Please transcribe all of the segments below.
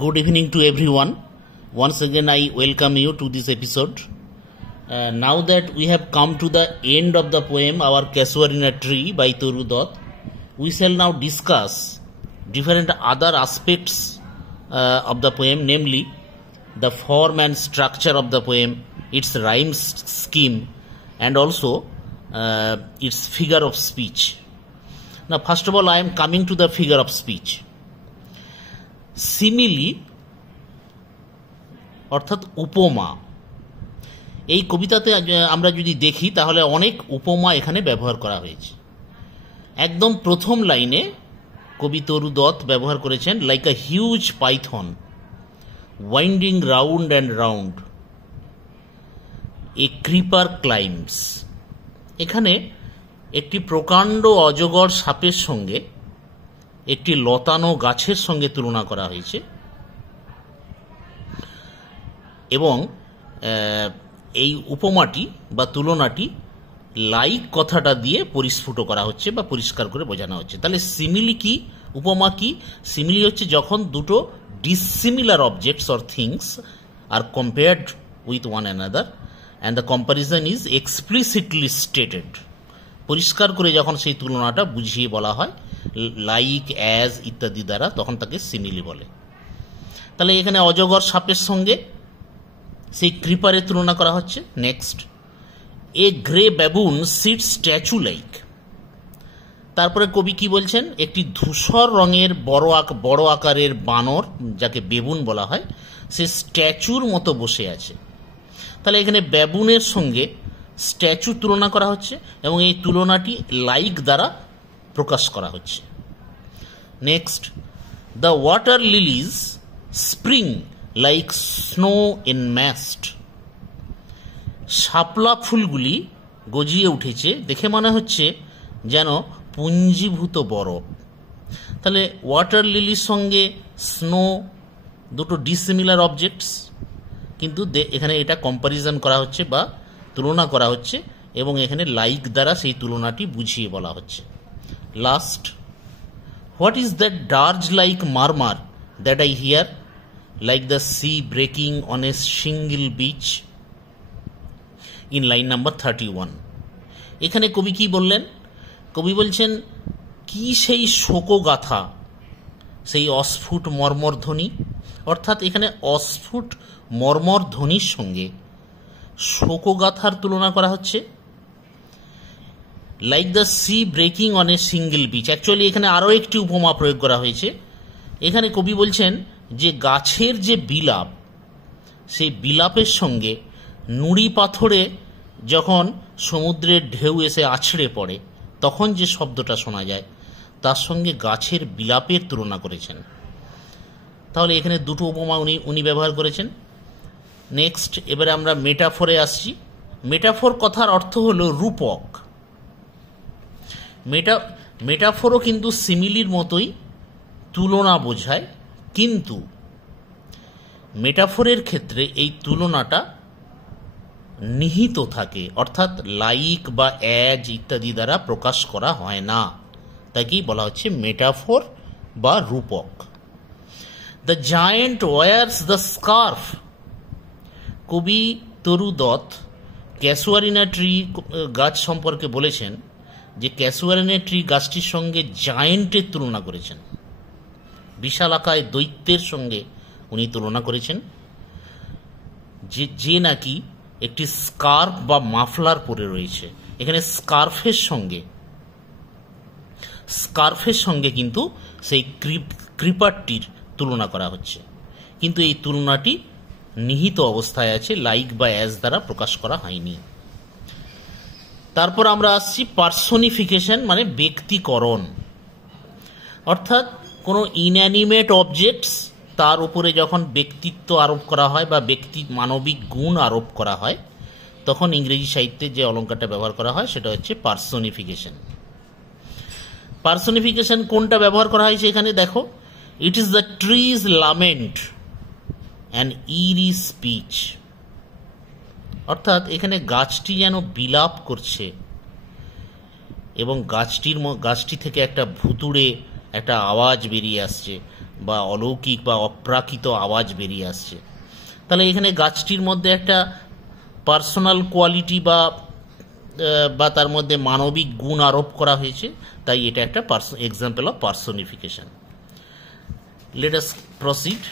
Good evening to everyone. Once again, I welcome you to this episode. Now that we have come to the end of the poem, Our Casuarina Tree by Toru Dutt, we shall now discuss different other aspects of the poem, namely the form and structure of the poem, its rhyme scheme, and also its figure of speech. Now, first of all, I am coming to the figure of speech. Simile অর্থাৎ উপমা, এই কবিতাতে আমরা যদি দেখি তাহলে অনেক উপমা এখানে ব্যবহার করা হয়েছে। একদম প্রথম লাইনে কবি তরু দত্ত ব্যবহার করেছেন like a huge Python winding round and round a creeper ক্লাইম্বস। এখানে একটি প্রকাণ্ড অজগর সাপের সঙ্গে একটি লতানো গাছের সঙ্গে তুলনা করা হয়েছে এবং এই উপমাটি বা তুলনাটি লাইক কথাটা দিয়ে পরিস্ফুট করা হচ্ছে বা পরিষ্কার করে বোঝানো হচ্ছে। তাহলে সিমিলি কি, উপমা কি? সিমিলি হচ্ছে যখন দুটো dissimilar objects or things are compared with one another and the comparison is explicitly stated. পরিষ্কার করে যখন সেই তুলনাটা বুঝিয়ে বলা হয় লাইক, অ্যাজ ইত্যাদি দ্বারা, তখন তাকে সিমিলি বলে। তাহলে এখানে অজগর সাপের সঙ্গে সেই ক্রিপারের তুলনা করা হচ্ছে। Next, a grey baboon sit statue like. তারপরে কবি কি বলছেন, একটি ধূসর রঙের বড় আকারের বানর, যাকে বেবুন বলা হয়, সে স্ট্যাচুর মতো বসে আছে। তাহলে এখানে ব্যাবুনের সঙ্গে স্ট্যাচু তুলনা করা হচ্ছে এবং এই তুলনাটি লাইক দ্বারা প্রকাশ করা হচ্ছে। Next, the water lilies spring like snow enmassed. শাপলা ফুলগুলি গজিয়ে উঠেছে, দেখে মনে হচ্ছে যেন পুঞ্জীভূত বরফ। তাহলে ওয়াটার লিলির সঙ্গে স্নো দুটো ডিসিমিলার অবজেক্টস, কিন্তু এখানে এটা কম্প্যারিজন করা হচ্ছে বা তুলনা করা হচ্ছে এবং এখানে লাইক দ্বারা সেই তুলনাটি বুঝিয়ে বলা হচ্ছে। Last, what is that dirge like murmur that I hear like the sea breaking on a shingle beach, in line number 31। এখানে কবি কি বললেন? কবি বলছেন কি সেই শোকগাথা, সেই অস্ফুট মর্মর ধ্বনি, অর্থাৎ এখানে অস্ফুট মর্মর ধ্বনির সঙ্গে শোকগাথার তুলনা করা হচ্ছে। Like the sea breaking on a shingle beach, actually এখানে আরও একটি উপমা প্রয়োগ করা হয়েছে। এখানে কবি বলছেন যে গাছের যে বিলাপ, সেই বিলাপের সঙ্গে নুড়ি পাথরে যখন সমুদ্রের ঢেউ এসে আছড়ে পড়ে তখন যে শব্দটা শোনা যায়, তার সঙ্গে গাছের বিলাপের তুলনা করেছেন। তাহলে এখানে দুটো উপমা উনি ব্যবহার করেছেন। নেক্সট, এবারে আমরা মেটাফোরে আসছি। মেটাফোর কথার অর্থ হলো রূপক। মেটাফোরও কিন্তু সিমিলির মতোই তুলনা বোঝায়, কিন্তু মেটাফোরের ক্ষেত্রে এই তুলনাটা নিহিত থাকে, অর্থাৎ লাইক বা অ্যাজ ইত্যাদি দ্বারা প্রকাশ করা হয় না, তাকেই বলা হচ্ছে মেটাফোর বা রূপক। The giant wears the scarf. কবি তরু দত্ত ক্যাসুয়ারিনা ট্রি গাছ সম্পর্কে বলেছেন যে ক্যাসুয়ারিনা ট্রি গাছটির সঙ্গে জায়েন্টের তুলনা করেছেন, বিশালাকায় দৈত্যের সঙ্গে উনি তুলনা করেছেন, যে নাকি একটি স্কার্ফ বা মাফলার পরে রয়েছে। এখানে স্কার্ফের সঙ্গে কিন্তু সেই ক্রিপারটির তুলনা করা হচ্ছে, কিন্তু এই তুলনাটি নিহিত অবস্থায় আছে, লাইক বা অ্যাজ দ্বারা প্রকাশ করা হয়নি। তারপর আমরা আসছি পার্সোনিফিকেশন, মানে ব্যক্তিকরণ, অর্থাৎ কোনো ইনঅ্যানিমেট অবজেক্টস তার উপরে যখন ব্যক্তিত্ব আরোপ করা হয় বা মানবিক গুণ আরোপ করা হয়, তখন ইংরেজি সাহিত্যে যে অলঙ্কারটা ব্যবহার করা হয় সেটা হচ্ছে পার্সোনিফিকেশন। পার্সোনিফিকেশন কোনটা ব্যবহার করা হয়েছে এখানে দেখো, it is the tree's lament and eerie speech, অর্থাৎ এখানে গাছটি যেন বিলাপ করছে এবং গাছটি থেকে একটা ভুতুড়ে একটা আওয়াজ বেরিয়ে আসছে, বা অলৌকিক বা অপ্রাকৃত আওয়াজ বেরিয়ে আসছে। তাহলে এখানে গাছটির মধ্যে একটা পার্সোনাল কোয়ালিটি বা তার মধ্যে মানবিক গুণ আরোপ করা হয়েছে, তাই এটা একটা example of personification. Let us proceed.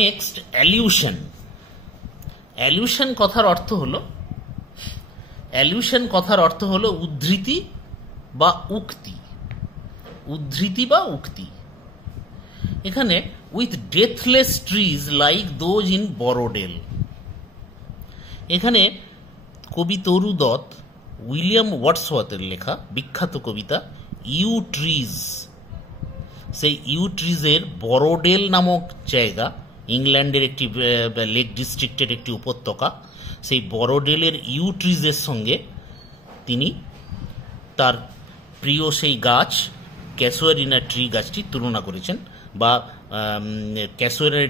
Next, অ্যালিউশন। অ্যালিউশন কথার অর্থ হলো উদ্ধৃতি বা উক্তি। উদ্ধৃতি বা উক্তি। এখানে with deathless trees like those in Borrowdale. এখানে কবি তরু দত্ত উইলিয়াম ওয়ার্ডসওয়ার্থের লেখা বিখ্যাত কবিতা ইউ ট্রিজ, সেই ইউ ট্রিজের বরোডেল নামক জায়গা, ইংল্যান্ডের একটি লেক ডিস্ট্রিক্টের একটি উপত্যকা, সেই বরোডেলের ইউ ট্রিজের সঙ্গে তিনি তার প্রিয় সেই গাছ ক্যাসুয়ারিনা ট্রি গাছটি তুলনা করেছেন, বা ক্যাসুয়ারিনা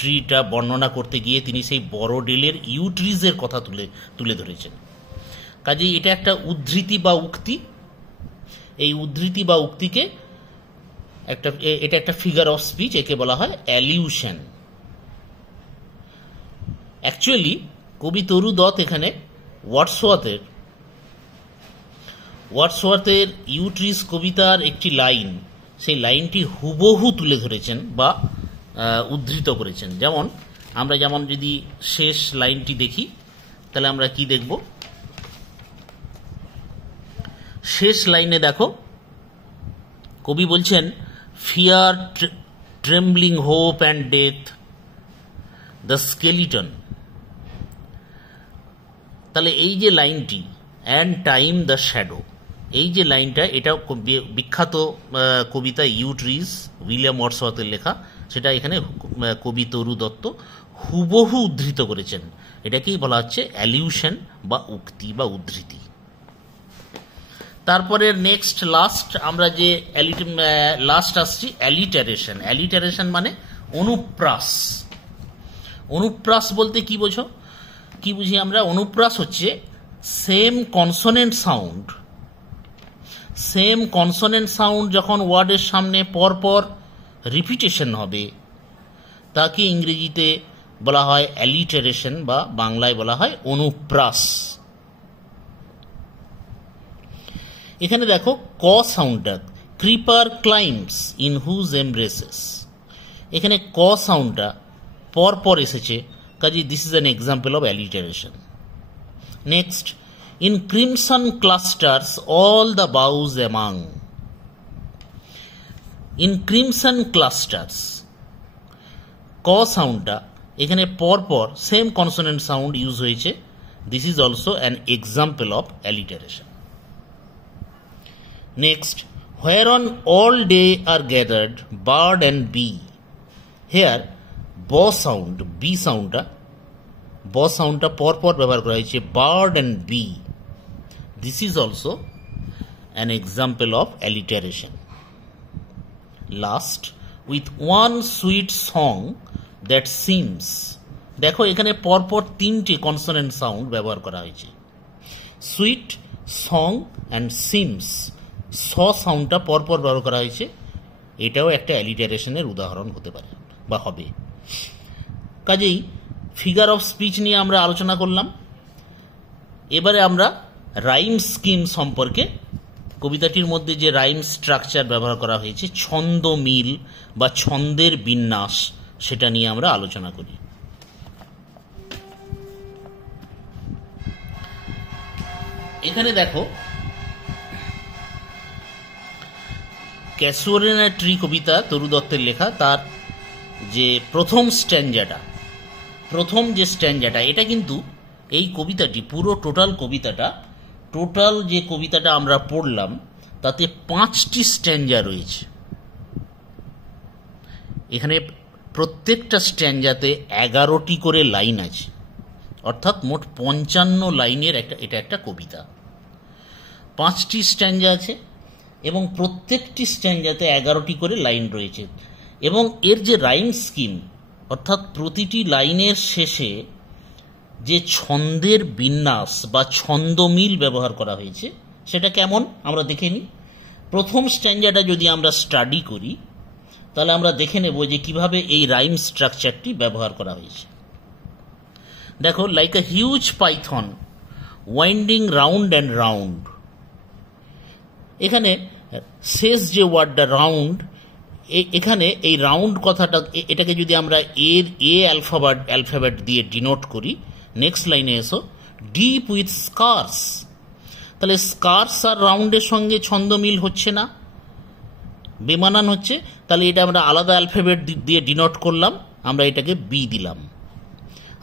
ট্রিটা বর্ণনা করতে গিয়ে তিনি সেই বরোডেলের ইউ ট্রিজের কথা তুলে ধরেছেন। কাজেই এটা একটা উদ্ধৃতি বা উক্তি। এই উদ্ধৃতি বা উক্তিকে এটা একটা ফিগার অফ স্পিচ, একে বলা হয় অ্যালিউশন। অ্যাকচুয়ালি কবি তরু দত্ত এখানে ওয়ার্ডসওয়ার্থের ইউ ট্রিজ কবিতার একটি লাইন, সেই লাইনটি হুবহু তুলে ধরেছেন বা উদ্ধৃত করেছেন। আমরা যদি শেষ লাইনটি দেখি, তাহলে আমরা কি দেখব? শেষ লাইনে দেখো, কবি বলছেন, fear, trembling, hope and death, the skeleton. তাহলে এই যে লাইনটি, অ্যান্ড টাইম দ্য শ্যাডো, এই যে লাইনটা, এটা বিখ্যাত কবিতা ইউ ট্রিজ, উইলিয়াম ওয়ার্ডসওয়ার্থের লেখা, সেটা এখানে কবি তরু দত্ত হুবহু উদ্ধৃত করেছেন। এটাকেই বলা হচ্ছে অ্যালিউশন বা উক্তি বা উদ্ধৃতি। তারপরে লাস্ট আমরা যে লাস্ট আসছি অ্যালিটারেশন। অ্যালিটারেশন মানে অনুপ্রাস। অনুপ্রাস বলতে কি বুঝি আমরা? অনুপ্রাস হচ্ছে সেম কনসোনেন্ট সাউন্ড যখন ওয়ার্ডের সামনে পরপর রিপিটেশন হবে, তাকে ইংরেজিতে বলা হয় অ্যালিটারেশন, বা বাংলায় বলা হয় অনুপ্রাস। এখানে দেখো ক সাউন্ডটা, ক্রিপার ক্লাইম্বস ইন হুজ এমব্রেসেস, এখানে ক সাউন্ডটা পরপর এসেছে, কাজে this is an example of alliteration. Next, in crimson clusters all the boughs among. In crimson clusters, ক সাউন্ডটা এখানে পরপর সেম কনসোনেন্ট সাউন্ড ইউজ হয়েছে। This is also an example of alliteration. Next, whereon all day are gathered bird and bee. Here B সাউন্ডটা পরপর ব্যবহার করা হয়েছে, bird and bee. This is also an example of alliteration. Last, with one sweet song that seems. দেখো এখানে পরপর তিনটি consonant sound ব্যবহার করা হয়েছে, সুইট, সং অ্যান্ড সিমস। সাউন্ডটা পরপর ব্যবহার করা হয়েছে, এটাও একটা অ্যালিটারেশনের উদাহরণ হতে পারে বা হবে। কাজেই ফিগার অফ স্পিচ নিয়ে আমরা আলোচনা করলাম। এবারে আমরা রাইম স্কিম সম্পর্কে, কবিতাটির মধ্যে যে রাইম স্ট্রাকচার ব্যবহার করা হয়েছে, ছন্দ মিল বা ছন্দের বিন্যাস, সেটা নিয়ে আমরা আলোচনা করি। এখানে দেখো ক্যাসুয়ারিনা ট্রি কবিতা তরু দত্তের লেখা, তার যে প্রথম যে স্ট্যাঞ্জাটা, এটা কিন্তু এই কবিতাটি পুরো টোটাল যে কবিতাটা আমরা পড়লাম, তাতে 5টি স্ট্যাঞ্জা রয়েছে। এখানে প্রত্যেকটা স্ট্যাঞ্জাতে 11টি করে লাইন আছে, অর্থাৎ মোট 55 লাইনের এটা একটা কবিতা। 5টি স্ট্যাঞ্জা আছে এবং প্রত্যেকটি স্ট্যাঞ্জাতে 11টি করে লাইন রয়েছে, এবং এর যে রাইম স্কিম, অর্থাৎ প্রতিটি লাইনের শেষে যে ছন্দের বিন্যাস বা ছন্দমিল ব্যবহার করা হয়েছে, সেটা কেমন আমরা দেখে নিই। প্রথম স্ট্যাঞ্জাটা যদি আমরা স্টাডি করি তাহলে আমরা দেখে নেব যে কিভাবে এই রাইম স্ট্রাকচারটি ব্যবহার করা হয়েছে। দেখো, like a huge Python winding round and round, এখানে শেষ যে ওয়ার্ডটা রাউন্ড, এখানে এই রাউন্ড কথাটা, এটাকে যদি আমরা এ অ্যালফাবেট দিয়ে ডিনোট করি, নেক্সট লাইনে এসো, ডিপ উইথ স্কার্স, তাহলে স্কার্স আর রাউন্ডের সঙ্গে ছন্দ মিল হচ্ছে না, বেমানান হচ্ছে, তাহলে এটা আমরা আলাদা অ্যালফাবেট দিয়ে ডিনোট করলাম, আমরা এটাকে বি দিলাম।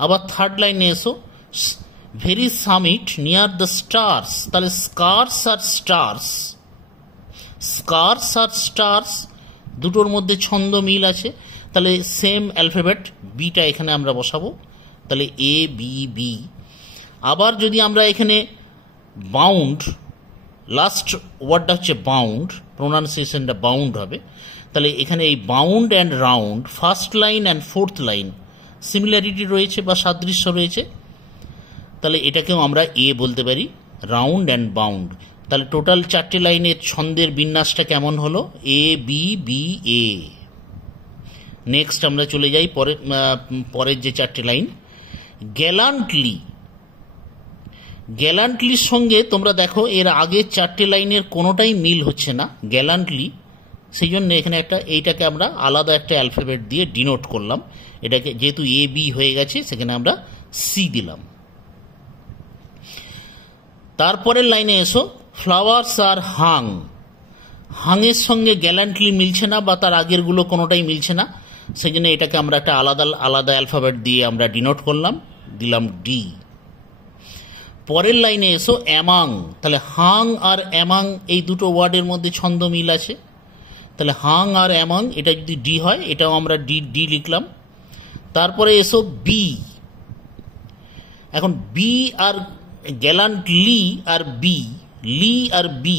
আবার থার্ড লাইনে এসো, very summit near the stars, তাহলে স্কার্স আর স্টার্স, স্কার্স আর স্টার্স দুটোর মধ্যে ছন্দ মিল আছে, তাহলে সেম অ্যালফাবেট বিটা এখানে আমরা বসাবো, তাহলে এ বি বি। আবার যদি আমরা এখানে বাউন্ড, লাস্ট ওয়ার্ডটা হচ্ছে বাউন্ড, প্রোনাউন্সিয়েশনটা বাউন্ড হবে, তাহলে এখানে এই bound and round, first line and fourth line similarity রয়েছে বা সাদৃশ্য রয়েছে, তাহলে এটাকেও আমরা এ বলতে পারি, রাউন্ড অ্যান্ড বাউন্ড। তাহলে টোটাল 4টে লাইনের ছন্দের বিন্যাসটা কেমন হলো, এ বি বি এ। নেক্সট আমরা চলে যাই পরের যে 4টে লাইন, গ্যালান্টলি। গ্যালান্টলির সঙ্গে তোমরা দেখো এর আগের 4টে লাইনের কোনোটাই মিল হচ্ছে না, গ্যালান্টলি, সেই জন্য এখানে এইটাকে আমরা আলাদা একটা অ্যালফাবেট দিয়ে ডিনোট করলাম, এটাকে যেহেতু এ বি হয়ে গেছে সেখানে আমরা সি দিলাম। তারপরের লাইনে এসো, ফ্লাওয়ার্স আর হাং, হাংয়ের সঙ্গে গ্যালান্টলি মিলছে না বা তার আগেরগুলো কোনোটাই মিলছে না, সেই জন্য এটাকে আমরা একটা আলাদা অ্যালফাবেট দিয়ে আমরা ডিনোট করলাম, দিলাম ডি। পরের লাইনে এসো, অ্যামাং, তাহলে হাং আর অ্যামাং এই দুটো ওয়ার্ডের মধ্যে ছন্দ মিল আছে, তাহলে হাং আর অ্যামাং, এটা যদি ডি হয় এটাও আমরা ডি লিখলাম। তারপরে এসো বি, এখন বি আর গ্যালান্টলি আর বি, লি আর বি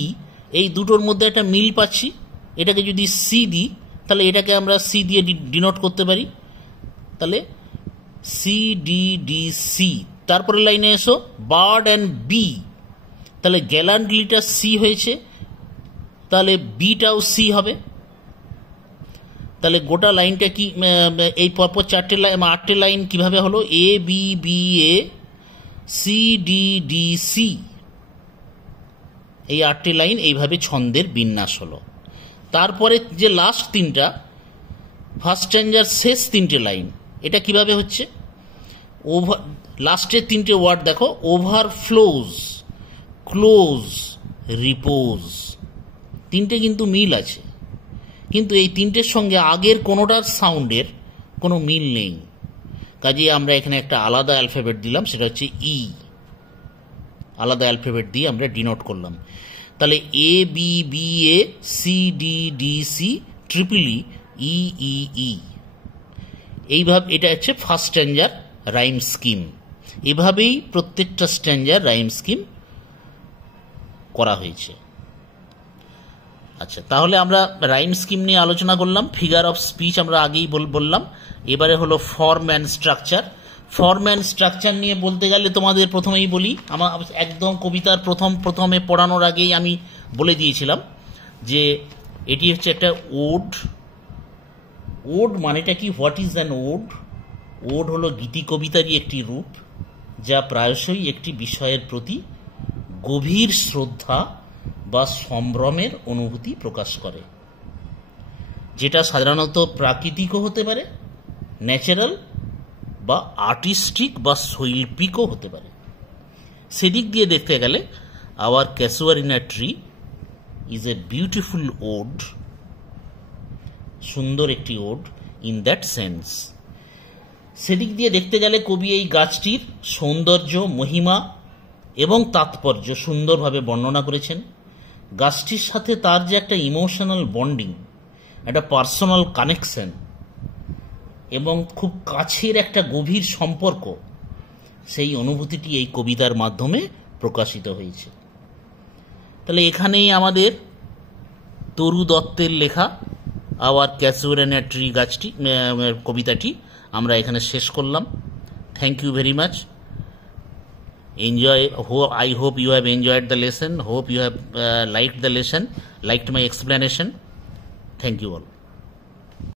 এই দুটোর মধ্যে একটা মিল পাচ্ছি, এটাকে যদি সি দিই তাহলে এটাকে আমরা সি দিয়ে ডিনোট করতে পারি, তাহলে সি ডি ডি সি। তারপরে লাইনে এসো, বার্ড অ্যান্ড বি, তাহলে গ্যালান্টলিটা সি হয়েছে, তাহলে বিটাও সি হবে, তাহলে গোটা লাইনটা কি, এই পরপর 8টে লাইন কিভাবে হলো, এ B B A, C D D C, এই 8টে লাইন এইভাবে ছন্দের বিন্যাস হলো। তারপরে যে লাস্ট 3টা, ফার্স্ট স্ট্যাঞ্জার শেষ 3টে লাইন, এটা কিভাবে হচ্ছে, লাস্টের 3টে ওয়ার্ড দেখো, ওভারফ্লোজ, ক্লোজ, রিপোজ, 3টে কিন্তু মিল আছে, কিন্তু এই 3টের সঙ্গে আগের কোনোটার সাউন্ডের কোনো মিল নেই, কাজেই আমরা এখানে একটা আলাদা অ্যালফাবেট দিলাম, সেটা হচ্ছে ই, আলাদা অ্যালফাবেট দিয়ে আমরা ডিনোট করলাম, তাহলে A B B A, C D D C, triple E E E. এইভাবে এটা হচ্ছে ফার্স্ট স্ট্যাঞ্জার রাইম স্কিম, এভাবেই প্রত্যেকটা স্ট্যাঞ্জার রাইম স্কিম করা হয়েছে। আচ্ছা, তাহলে আমরা রাইম স্কিম নিয়ে আলোচনা করলাম, ফিগার অফ স্পিচ আমরা আগেই বললাম, এবারে হলো form and structure. Form and structure নিয়ে বলতে গেলে তোমাদের প্রথমেই বলি, আমার একদম কবিতার প্রথমে পড়ানোর আগেই আমি বলে দিয়েছিলাম যে এটি হচ্ছে একটা ওড। ওড মানেটা কি, what is an ode? Ode হলো গীতি কবিতারই একটি রূপ, যা প্রায়শই একটি বিষয়ের প্রতি গভীর শ্রদ্ধা বা সম্ভ্রমের অনুভূতি প্রকাশ করে, যেটা সাধারণত প্রাকৃতিকও হতে পারে, ন্যাচারাল বা আর্টিস্টিক বা শৈল্পিকও হতে পারে। সেদিক দিয়ে দেখতে গেলে our casuarina tree is a beautiful ode, সুন্দর একটি ওড ইন দ্যাট সেন্স। সেদিক দিয়ে দেখতে গেলে কবি এই গাছটির সৌন্দর্য, মহিমা এবং তাৎপর্য সুন্দরভাবে বর্ণনা করেছেন। গাছটির সাথে তার যে একটা ইমোশনাল বন্ডিং, একটা পার্সোনাল কানেকশন এবং খুব কাছের একটা গভীর সম্পর্ক, সেই অনুভূতিটি এই কবিতার মাধ্যমে প্রকাশিত হয়েছে। তাহলে এখানেই আমাদের তরু দত্তের লেখা আওয়ার ক্যাসুয়ারিনা ট্রি গাছটি, কবিতাটি আমরা এখানে শেষ করলাম। Thank you very much. I hope you have enjoyed the lesson. Hope you have liked the lesson, liked my explanation. Thank you all.